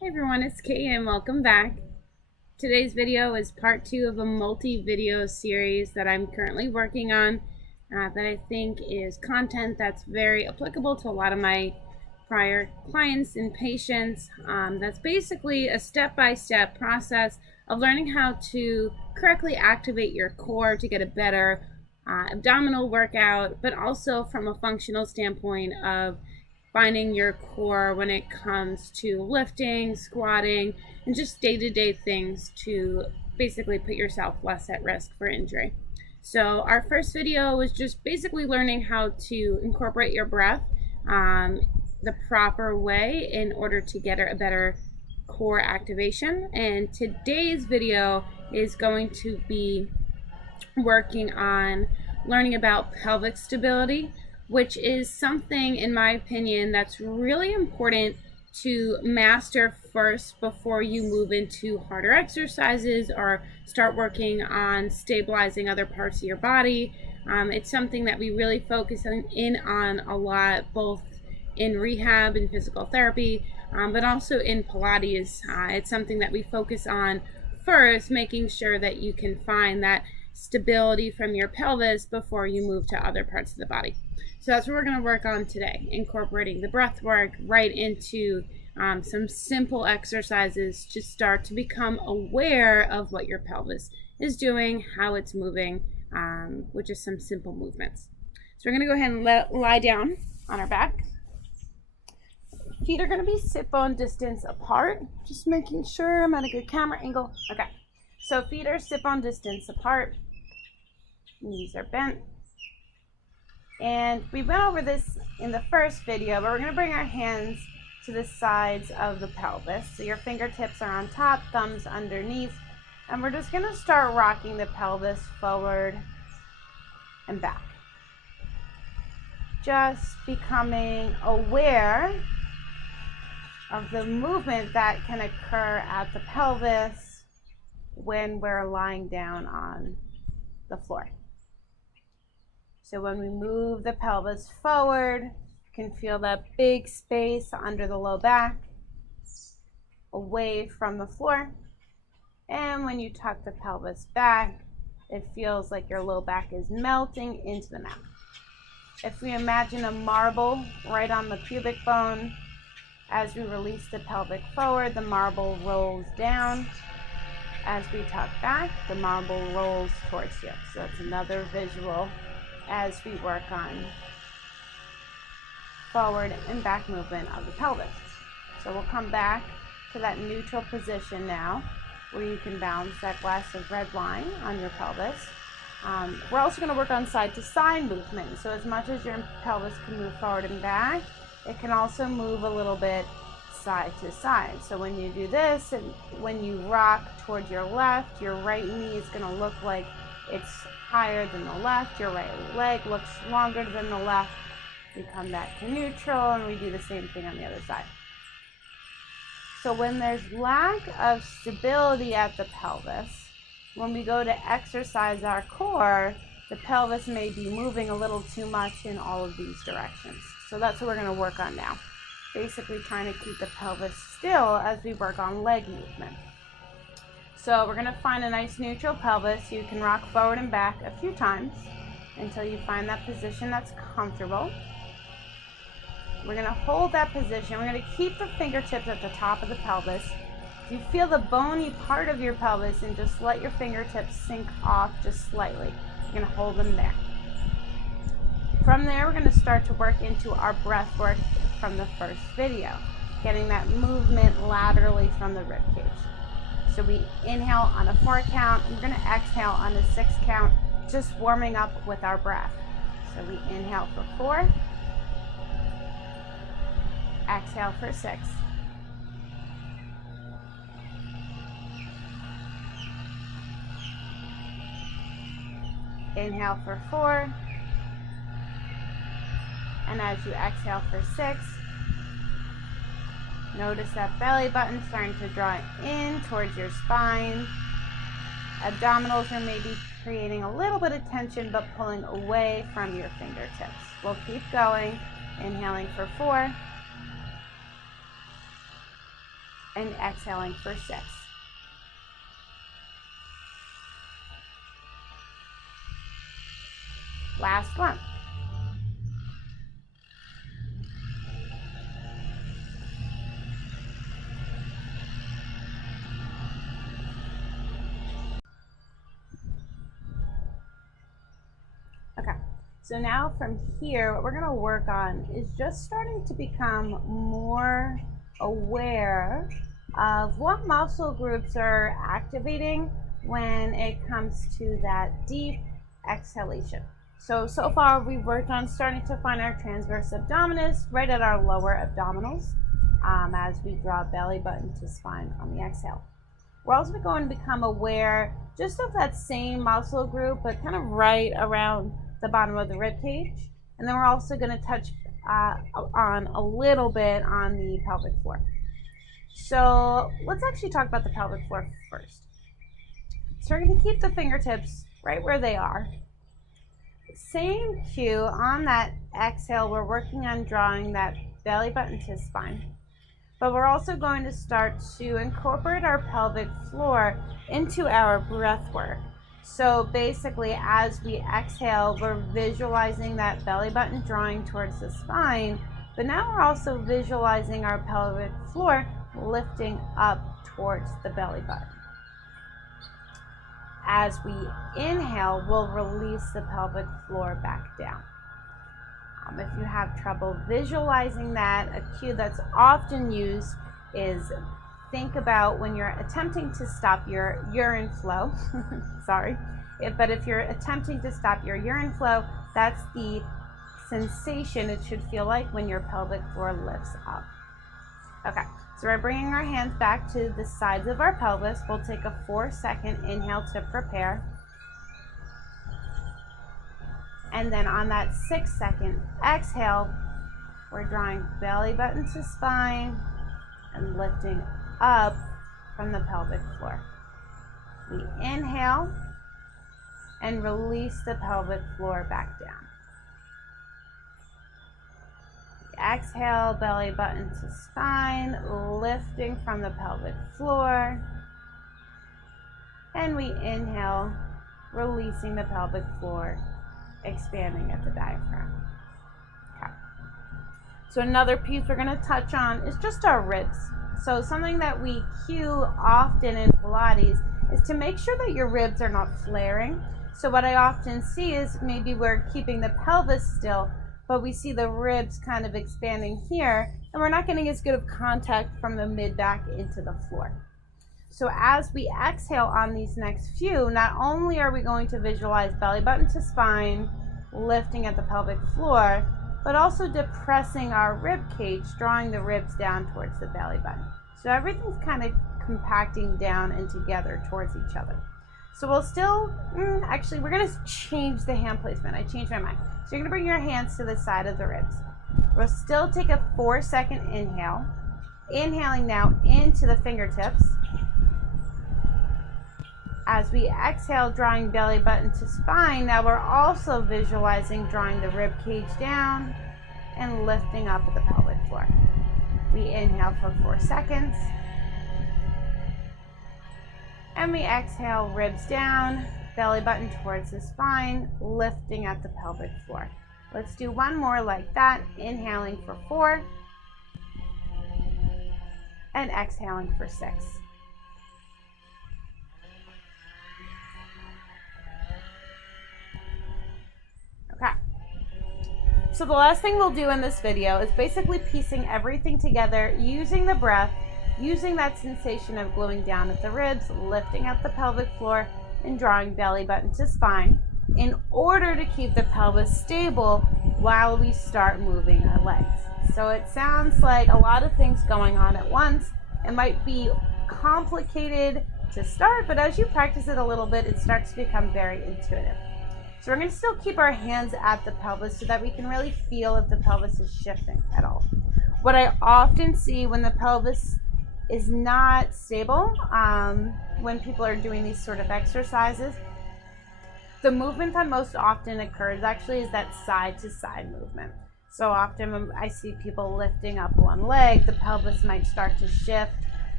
Hey everyone, it's Kate and welcome back. Today's video is part 2 of a multi-video series that I'm currently working on that I think is content that's very applicable to a lot of my prior clients and patients. That's basically a step-by-step process of learning how to correctly activate your core to get a better abdominal workout, but also from a functional standpoint of finding your core when it comes to lifting, squatting, and just day-to-day things to basically put yourself less at risk for injury. So our first video was just basically learning how to incorporate your breath the proper way in order to get a better core activation. And today's video is going to be working on learning about pelvic stability, which is something, in my opinion, that's really important to master first before you move into harder exercises or start working on stabilizing other parts of your body. It's something that we really focus in on a lot, both in rehab and physical therapy, but also in Pilates. It's something that we focus on first, making sure that you can find that stability from your pelvis before you move to other parts of the body. So that's what we're going to work on today, incorporating the breath work right into some simple exercises to start to become aware of what your pelvis is doing, how it's moving, with just some simple movements. So we're going to go ahead and lie down on our back. Feet are going to be sit bone distance apart, just making sure I'm at a good camera angle. Okay, so feet are sit bone distance apart, knees are bent. And we went over this in the first video, but we're going to bring our hands to the sides of the pelvis. So your fingertips are on top, thumbs underneath, and we're just going to start rocking the pelvis forward and back. Just becoming aware of the movement that can occur at the pelvis when we're lying down on the floor. So when we move the pelvis forward, you can feel that big space under the low back, away from the floor. And when you tuck the pelvis back, it feels like your low back is melting into the mat. If we imagine a marble right on the pubic bone, as we release the pelvic forward, the marble rolls down. As we tuck back, the marble rolls towards you. So that's another visual as we work on forward and back movement of the pelvis. So we'll come back to that neutral position now, where you can balance that glass of red wine on your pelvis. We're also going to work on side to side movement. So as much as your pelvis can move forward and back, it can also move a little bit side to side. So when you do this, and when you rock towards your left, your right knee is going to look like it's higher than the left. Your right leg looks longer than the left. We come back to neutral and we do the same thing on the other side. So when there's lack of stability at the pelvis, when we go to exercise our core, the pelvis may be moving a little too much in all of these directions. So that's what we're going to work on now. Basically trying to keep the pelvis still as we work on leg movement. So we're going to find a nice neutral pelvis. You can rock forward and back a few times until you find that position that's comfortable. We're going to hold that position. We're going to keep the fingertips at the top of the pelvis. You feel the bony part of your pelvis and just let your fingertips sink off just slightly. You're going to hold them there. From there, we're going to start to work into our breath work from the first video, getting that movement laterally from the rib cage. So we inhale on a 4 count, and we're going to exhale on a 6 count, just warming up with our breath. So we inhale for 4, exhale for 6. Inhale for 4, and as you exhale for 6, notice that belly button starting to draw in towards your spine. Abdominals are maybe creating a little bit of tension but pulling away from your fingertips. We'll keep going, inhaling for 4, and exhaling for 6. Last one. Okay, so now from here, what we're going to work on is just starting to become more aware of what muscle groups are activating when it comes to that deep exhalation. So far we've worked on starting to find our transverse abdominis right at our lower abdominals as we draw belly button to spine on the exhale. We're also going to become aware just of that same muscle group, but kind of right around the bottom of the rib cage. And then we're also going to touch on a little bit on the pelvic floor. So let's actually talk about the pelvic floor first. So we're going to keep the fingertips right where they are. Same cue on that exhale, we're working on drawing that belly button to spine. But we're also going to start to incorporate our pelvic floor into our breath work. So basically, as we exhale, we're visualizing that belly button drawing towards the spine, but now we're also visualizing our pelvic floor lifting up towards the belly button. As we inhale, we'll release the pelvic floor back down. If you have trouble visualizing that, a cue that's often used is think about when you're attempting to stop your urine flow. Sorry. But if you're attempting to stop your urine flow, that's the sensation it should feel like when your pelvic floor lifts up. Okay, so we're bringing our hands back to the sides of our pelvis. We'll take a 4-second inhale to prepare. And then on that 6-second exhale, we're drawing belly button to spine and lifting up from the pelvic floor. We inhale and release the pelvic floor back down. Exhale, belly button to spine, lifting from the pelvic floor. And we inhale, releasing the pelvic floor, expanding at the diaphragm. Okay. So another piece we're going to touch on is just our ribs. So something that we cue often in Pilates is to make sure that your ribs are not flaring. So what I often see is maybe we're keeping the pelvis still, but we see the ribs kind of expanding here, and we're not getting as good of contact from the mid-back into the floor. So as we exhale on these next few, not only are we going to visualize belly button to spine, lifting at the pelvic floor, but also depressing our rib cage, drawing the ribs down towards the belly button. So everything's kind of compacting down and together towards each other. So we'll still, actually we're gonna change the hand placement. I changed my mind. So you're gonna bring your hands to the side of the ribs. We'll still take a 4-second inhale. Inhaling now into the fingertips. As we exhale, drawing belly button to spine, now we're also visualizing drawing the rib cage down and lifting up at the pelvic floor. We inhale for 4 seconds. And we exhale, ribs down, belly button towards the spine, lifting at the pelvic floor. Let's do one more like that, inhaling for 4 and exhaling for 6. Okay. So the last thing we'll do in this video is basically piecing everything together using the breath, using that sensation of gluing down at the ribs, lifting up the pelvic floor, and drawing belly button to spine in order to keep the pelvis stable while we start moving our legs. So it sounds like a lot of things going on at once. It might be complicated to start, but as you practice it a little bit, it starts to become very intuitive. So we're going to still keep our hands at the pelvis so that we can really feel if the pelvis is shifting at all. What I often see when the pelvis is not stable, when people are doing these sort of exercises, the movement that most often occurs actually is that side to side movement. So often when I see people lifting up one leg, the pelvis might start to shift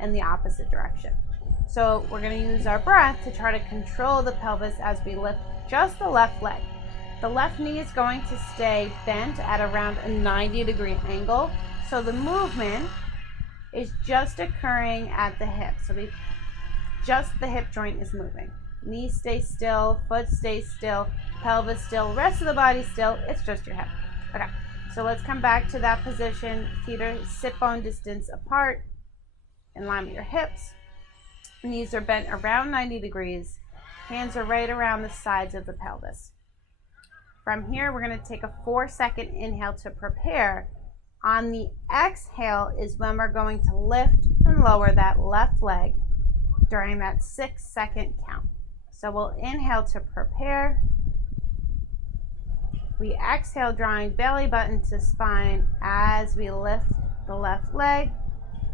in the opposite direction. So we're going to use our breath to try to control the pelvis as we lift just the left leg. The left knee is going to stay bent at around a 90-degree angle. So the movement is just occurring at the hip. So just the hip joint is moving. Knee stays still, foot stays still, pelvis still, rest of the body still. It's just your hip. Okay, so let's come back to that position. Feet are sit bone distance apart, in line with your hips. Knees are bent around 90 degrees. Hands are right around the sides of the pelvis. From here, we're going to take a 4-second inhale to prepare. On the exhale is when we're going to lift and lower that left leg during that 6-second count. So we'll inhale to prepare. We exhale, drawing belly button to spine as we lift the left leg.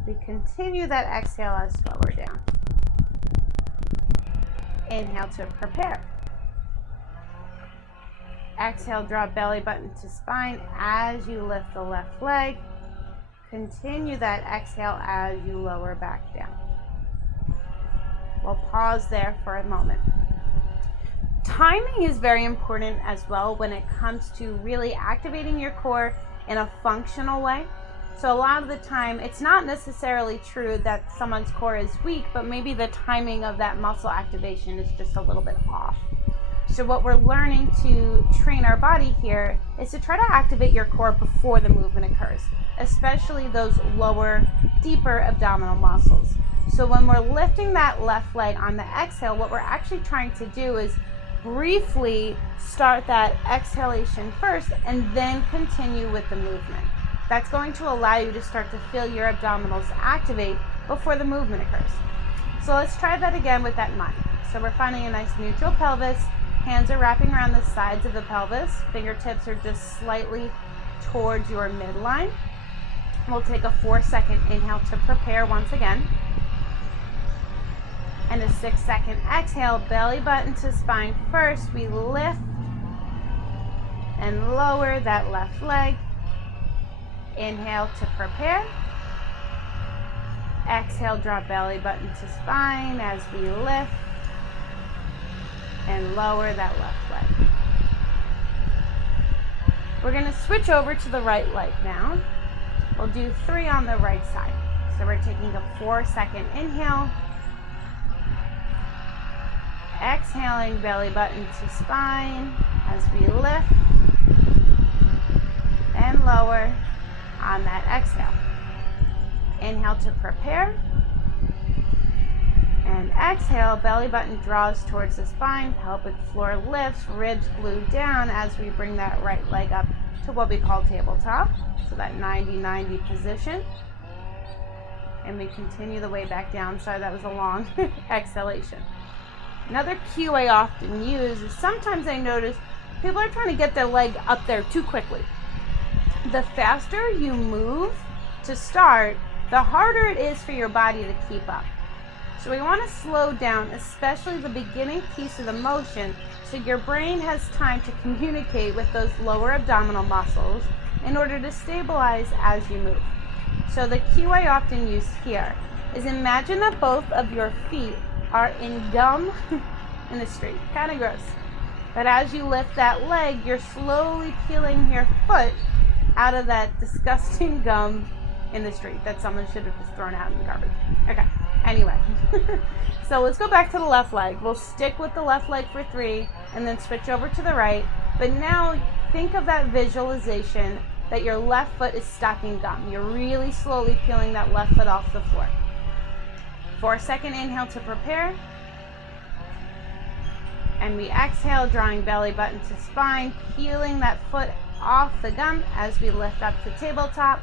We continue that exhale as lower down. Inhale to prepare. Exhale, draw belly button to spine as you lift the left leg. Continue that exhale as you lower back down. We'll pause there for a moment. Timing is very important as well when it comes to really activating your core in a functional way. So a lot of the time, it's not necessarily true that someone's core is weak, but maybe the timing of that muscle activation is just a little bit off. So what we're learning to train our body here is to try to activate your core before the movement occurs, especially those lower, deeper abdominal muscles. So when we're lifting that left leg on the exhale, what we're actually trying to do is briefly start that exhalation first and then continue with the movement. That's going to allow you to start to feel your abdominals activate before the movement occurs. So let's try that again with that in mind. So we're finding a nice neutral pelvis. Hands are wrapping around the sides of the pelvis. Fingertips are just slightly towards your midline. We'll take a 4-second inhale to prepare once again. And a 6-second exhale, belly button to spine first. We lift and lower that left leg. Inhale to prepare. Exhale, draw belly button to spine as we lift and lower that left leg. We're going to switch over to the right leg now. We'll do 3 on the right side. So we're taking a 4-second inhale. Exhaling, belly button to spine as we lift and lower on that exhale. Inhale to prepare. And exhale, belly button draws towards the spine, pelvic floor lifts, ribs glued down as we bring that right leg up to what we call tabletop. So that 90-90 position. And we continue the way back down. Sorry, that was a long exhalation. Another cue I often use is sometimes I notice people are trying to get their leg up there too quickly. The faster you move to start, the harder it is for your body to keep up. So we want to slow down, especially the beginning piece of the motion, so your brain has time to communicate with those lower abdominal muscles in order to stabilize as you move. So the cue I often use here is imagine that both of your feet are in gum in the street. Kind of gross. But as you lift that leg, you're slowly peeling your foot out of that disgusting gum in the street that someone should have just thrown out in the garbage. Okay, anyway. So let's go back to the left leg. We'll stick with the left leg for 3 and then switch over to the right. But now think of that visualization that your left foot is stuck in gum. You're really slowly peeling that left foot off the floor. 4-second inhale to prepare. And we exhale, drawing belly button to spine, peeling that foot off the gum as we lift up to tabletop.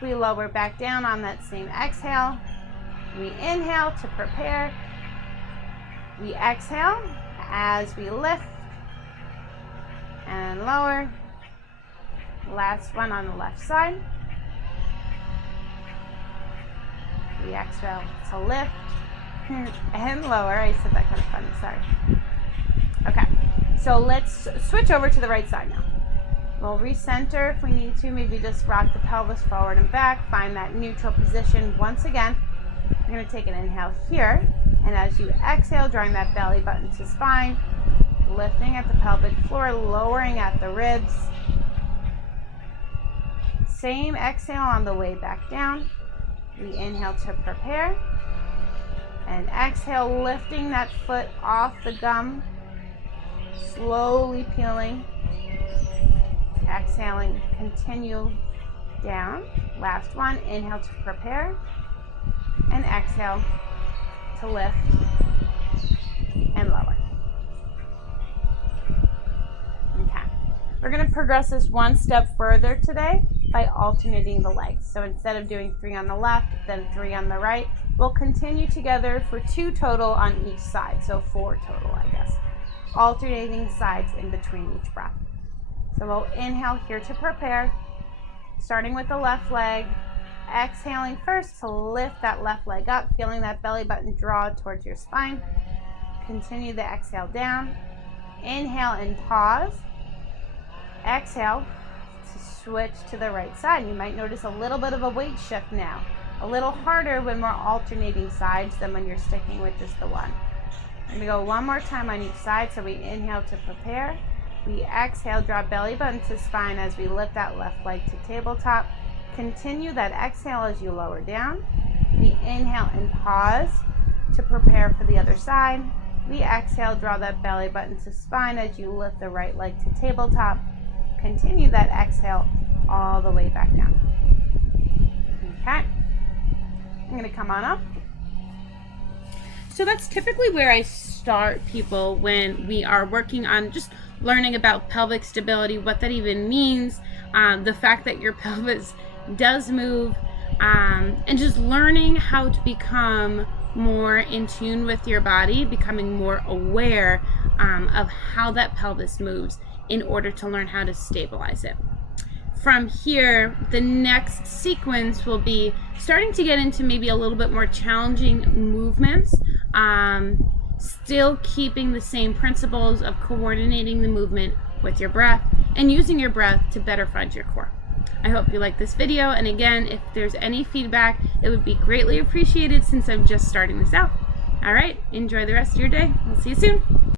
We lower back down on that same exhale. We inhale to prepare. We exhale as we lift and lower. Last one on the left side. We exhale to lift and lower. I said that kind of funny, sorry. Okay, so let's switch over to the right side now. We'll recenter if we need to, maybe just rock the pelvis forward and back, find that neutral position once again. You're going to take an inhale here, and as you exhale, drawing that belly button to spine, lifting at the pelvic floor, lowering at the ribs. Same exhale on the way back down. We inhale to prepare, and exhale, lifting that foot off the gum, slowly peeling. Exhaling, continue down. Last one, inhale to prepare, and exhale to lift and lower. Okay, we're going to progress this one step further today by alternating the legs. So instead of doing 3 on the left, then 3 on the right, we'll continue together for 2 total on each side, so 4 total, I guess, alternating sides in between each breath. So we'll inhale here to prepare, starting with the left leg, exhaling first to lift that left leg up, feeling that belly button draw towards your spine. Continue the exhale down. Inhale and pause. Exhale to switch to the right side. You might notice a little bit of a weight shift now. A little harder when we're alternating sides than when you're sticking with just the one. We're going to go one more time on each side. So we inhale to prepare. We exhale, draw belly button to spine as we lift that left leg to tabletop. Continue that exhale as you lower down. We inhale and pause to prepare for the other side. We exhale, draw that belly button to spine as you lift the right leg to tabletop. Continue that exhale all the way back down. Okay. I'm going to come on up. So that's typically where I start people when we are working on just learning about pelvic stability, what that even means, the fact that your pelvis does move, and just learning how to become more in tune with your body, becoming more aware of how that pelvis moves in order to learn how to stabilize it. From here, the next sequence will be starting to get into maybe a little bit more challenging movements, still keeping the same principles of coordinating the movement with your breath and using your breath to better find your core. I hope you like this video, and again, if there's any feedback, it would be greatly appreciated since I'm just starting this out. All right, enjoy the rest of your day. We'll see you soon.